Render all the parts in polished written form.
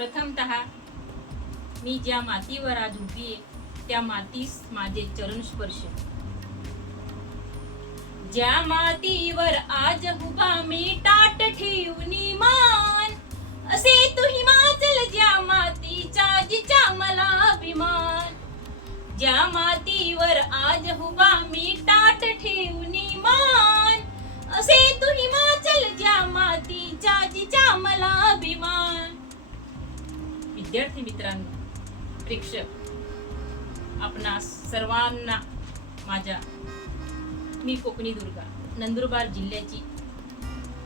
प्रथमतः मी ज्या मातीवर आज उभी आहे त्या मातीस माझे चरण स्पर्श. ज्या मातीवर आज उभा मी ताट ठेवून मान, असे तू हिमाचल ज्या मातीचा जिचा मला अभिमान. ज्या मातीवर आज उभा मी ताट ठेवून मान, असे तू हिमाचल ज्या मातीचा जिचा मला अभिमान. विद्यार्थी मित्रांनो, प्रेक्षक आपणा सर्वांना माझ्या, मी कोकणी दुर्गा, नंदुरबार जिल्ह्याची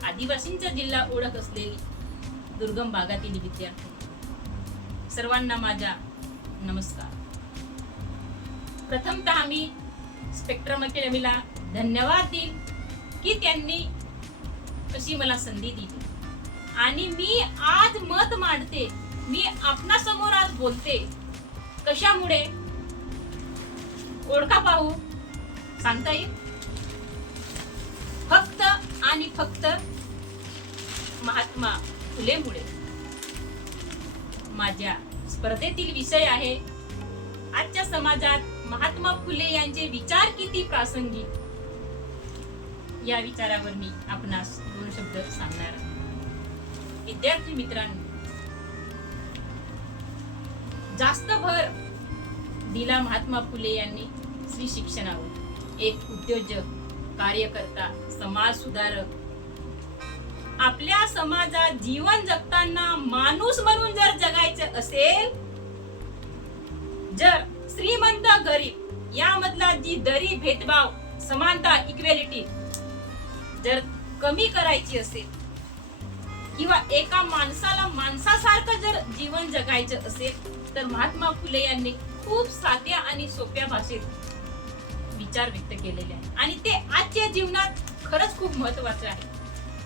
आदिवासींचा जिल्हा ओळख असलेली दुर्गम भागातील विद्यार्थी सर्वांना माझा नमस्कार. प्रथमतः मी स्पेक्ट्रम अकॅडमीला धन्यवाद देईन की त्यांनी कशी मला संधी दिली आणि मी आज मत मांडते, मी आपणासमोर आज बोलते. कशामुळे? ओळखा पाहू, सांगता येईल? फक्त आणि फक्त महात्मा फुलेमुळे. माझ्या स्पर्धेतील विषय आहे आजच्या समाजात महात्मा फुले यांचे विचार किती प्रासंगिक. या विचारावर मी आपणास 2 शब्द सांगणार आहे. विद्यार्थी मित्रांनो, जास्त भर दिला महात्मा फुले यांनी स्त्री शिक्षणावर. एक उद्योजक, कार्यकर्ता, समाज सुधारक, आपल्या समाजात जीवन जगताना माणूस म्हणून जर जगायचं असेल, जर श्रीमंत गरीब यामधला जी दरी, भेदभाव, समानता, इक्वॅलिटी जर कमी करायची असेल किंवा एका माणसाला माणसासारखं जर जीवन जगायचं असेल तर महात्मा फुले यांनी खूप साध्या आणि सोप्या भाषेत विचार व्यक्त केलेले आहेत आणि ते आजच्या जीवनात खरंच खूप महत्वाचं आहे.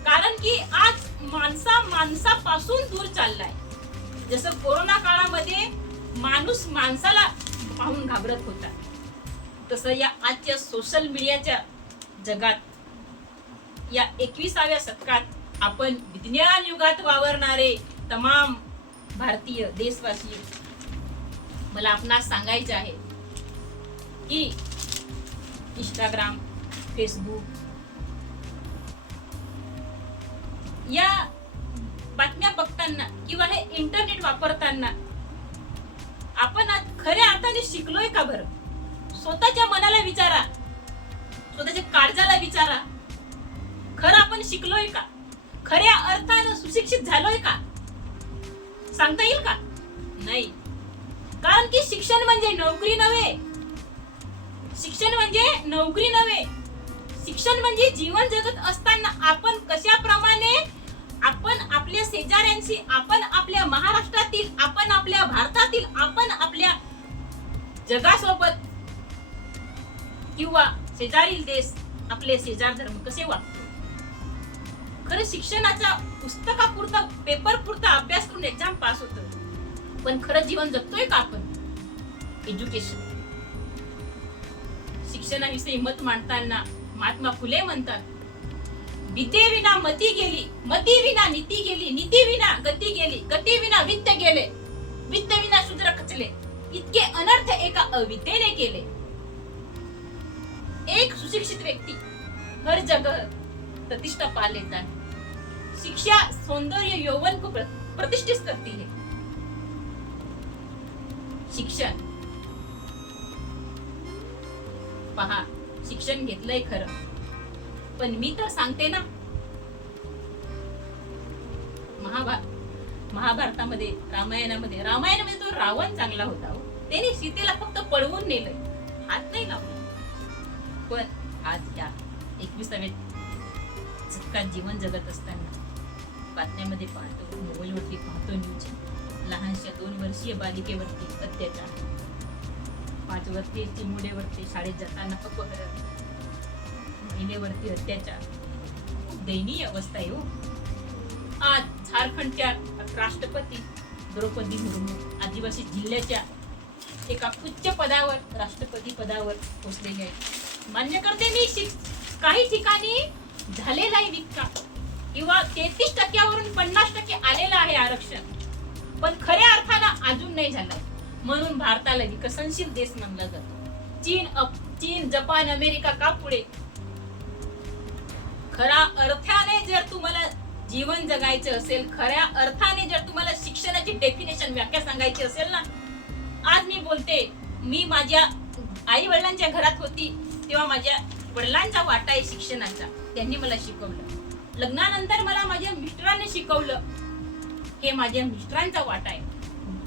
कारण की आज माणसापासून दूर चाललाय. जसं कोरोना काळामध्ये माणूस माणसाला पाहून घाबरत होता, तसं या आजच्या सोशल मीडियाच्या जगात, या 21व्या शतकात आपण विज्ञान युगात वावरणारे तमाम भारतीय देशवासी, मला आपणास सांगायचे आहे की इंस्टाग्राम, फेसबुक या बातम्या बघताना किंवा हे इंटरनेट वापरताना आपण आज खऱ्या अर्थाने शिकलोय का बरं? स्वतःच्या मनाला विचारा, स्वतःच्या काळजाला विचारा, खरं आपण शिकलोय का? खऱ्या अर्थानं सुशिक्षित झालोय का? सांगता येईल का? नाही. कारण की शिक्षण म्हणजे नोकरी नव्हे. शिक्षण म्हणजे नोकरी नव्हे. शिक्षण म्हणजे जीवन जगत असताना आपण कशाप्रमाणे आपण आपल्या शेजाऱ्यांशी, आपण आपल्या महाराष्ट्रातील, आपण आपल्या भारतातील, आपण आपल्या जगासोबत किंवा शेजारील देश, आपले शेजार धर्म कसे वागतो. खरं शिक्षणाचा पुस्तकापुरता, पेपर पुरता अभ्यास करून एक्झाम पास होतो, पण खरं जीवन जगतोय का आपण? एज्युकेशन, शिक्षणाविषयी मत मांडताना महात्मा फुले म्हणतात, विद्येविना मती गेली, मती विना नीती गेली, नीती विना गती गेली, गती विना वित्त गेले, वित्त विना शूद्र खचले, इतके अनर्थ एका अविद्येने केले. एक सुशिक्षित व्यक्ती हर जगह प्रतिष्ठा पा लेता है. शिक्षा सौंदर्य यौवन को प्रतिष्ठित करती है. शिक्षण पहा, शिक्षण घेतलंय खरं, पण मी तर सांगते ना, महाभारतामध्ये, रामायणामध्ये तो रावण चांगला होता हो. त्याने सीतेला फक्त पळवून नेलंय, हात नाही लावला. पण आज या 21व्या शतकात जीवन जगत असताना बातम्यांमध्ये पाहतो, मोबाईलवरती पाहतो न्यूज, लहानशा 2 वर्षीय बालिकेवरती अत्याचार, 5 वर्षीय चिमुडेवरती शाळेत जाताना अपहरण, महिलेवरती अत्याचार. खूप दयनीय अवस्था आहे हो. आज झारखंडच्या राष्ट्रपती द्रौपदी मुर्मू आदिवासी जिल्ह्याच्या एका उच्च पदावर, राष्ट्रपती पदावर पोहोचलेले आहेत. मान्य करते मी, काही ठिकाणी झालेला आहे विकास किंवा 33% 50% आलेलं आहे आरक्षण, पण खऱ्या अर्थानं अजून नाही झालाय. म्हणून भारताला विकसनशील देश मानला जातो. चीन, जपान, अमेरिका का पुढे? खऱ्या अर्थाने जर तुम्हाला जीवन जगायचं असेल, खऱ्या अर्थाने जर तुम्हाला शिक्षणाची डेफिनेशन, व्याख्या सांगायची असेल ना, आज मी बोलते, मी माझ्या आई वडिलांच्या घरात होती तेव्हा माझ्या वडिलांचा वाटा आहे शिक्षणाचा. त्यांनी मला शिकवलं. लग्नानंतर मला माझ्या मिस्टरांनी शिकवलं. हे माझ्या मिस्टरांचा वाटा आहे.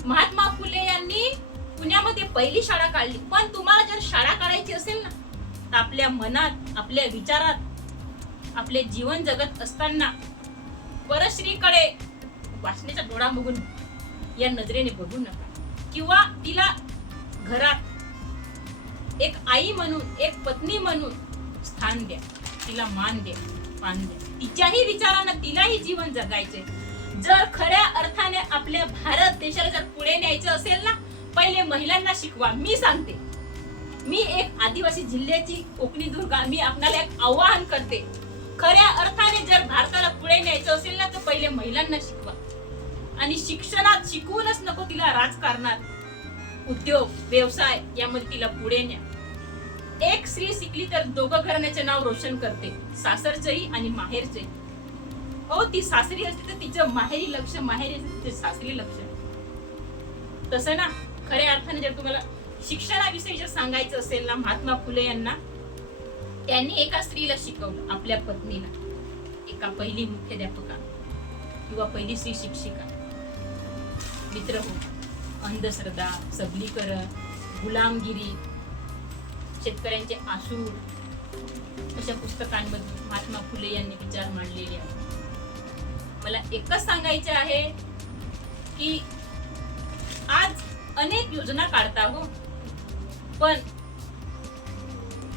महात्मा फुले यांनी पुण्यामध्ये पहिली शाळा काढली. पण तुम्हाला जर शाळा काढायची असेल ना, तर आपल्या मनात, आपल्या विचारात, आपले जीवन जगत असताना परश्रीकडे वाचण्याचा डोळा बघून, या नजरेने बघू नका. किंवा तिला घरात एक आई म्हणून, एक पत्नी म्हणून स्थान द्या. तिला मान द्या, मान द्या. तिच्याही विचारांना तिलाही जीवन जगायचे. जर खऱ्या अर्थाने आपल्या भारत देशाला जर पुढे न्यायचं असेल ना, पहिले महिलांना शिकवा. मी सांगते, मी एक आदिवासी जिल्ह्याची कोकणी दुर्गा, मी आपल्याला एक आवाहन करते. खऱ्या अर्थाने जर भारताला पुढे न्यायचं असेल ना, तर पहिले महिलांना शिकवा. आणि शिक्षणात शिकवूनच नको तिला राजकारणात, उद्योग, व्यवसाय यामध्ये तिला पुढे न्या. एक स्त्री शिकली तर दोघं घराण्याचे नाव रोशन करते, सासरचंही आणि माहेरचंही. हो, ती सासरी असते तर तिचं माहेरी लक्ष, माहेरी असते सासरी लक्ष. तसं ना, खऱ्या अर्थाने जर तुम्हाला शिक्षणाविषयी जर सांगायचं असेल ना, महात्मा फुले यांना, त्यांनी एका स्त्रीला शिकवलं, आपल्या पत्नीला, एका पहिली मुख्याध्यापका किंवा पहिली स्त्री शिक्षिका. मित्र हो, अंधश्रद्धा, सबलीकरण, गुलामगिरी, शेतकऱ्यांचे आसूड, अशा पुस्तकांमध्ये महात्मा फुले यांनी विचार मांडलेले आहेत. मला एकच सांगायचे आहे की आज अनेक योजना काढता हो, पण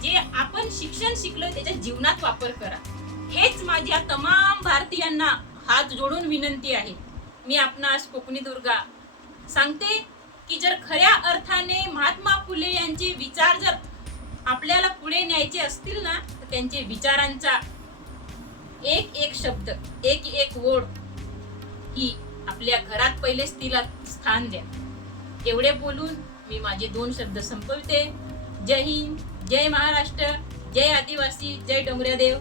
जे आपण शिक्षण शिकलोय त्याच्या जीवनात वापर करा. हेच माझ्या तमाम भारतीयांना हात जोडून विनंती आहे. मी आपणास कोकणी दुर्गा सांगते की जर खऱ्या अर्थाने महात्मा फुले यांचे विचार जर आपल्याला पुढे न्यायचे असतील ना, तर त्यांचे विचारांचा एक एक शब्द, एक एक ओळ ही आपल्या घरात पहिलेच तिला स्थान द्या. एवढे बोलून मी माझे 2 शब्द संपवते. जय हिंद, जय महाराष्ट्र, जय आदिवासी, जय डोंगऱ्यादेव.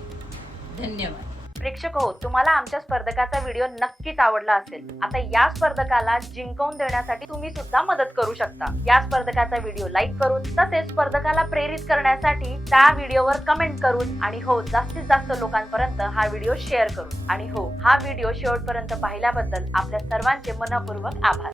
धन्यवाद. प्रेक्षक हो, तुम्हाला आमच्या स्पर्धकाचा व्हिडिओ नक्कीच आवडला असेल. आता या स्पर्धकाला जिंकवून देण्यासाठी तुम्ही सुद्धा मदत करू शकता. या स्पर्धकाचा व्हिडिओ लाईक करून, तसेच स्पर्धकाला प्रेरित करण्यासाठी त्या व्हिडिओवर कमेंट करून, आणि हो, जास्तीत जास्त लोकांपर्यंत हा व्हिडिओ शेअर करून, आणि हो, हा व्हिडिओ शेवटपर्यंत पाहिल्याबद्दल आपल्या सर्वांचे मनपूर्वक आभार.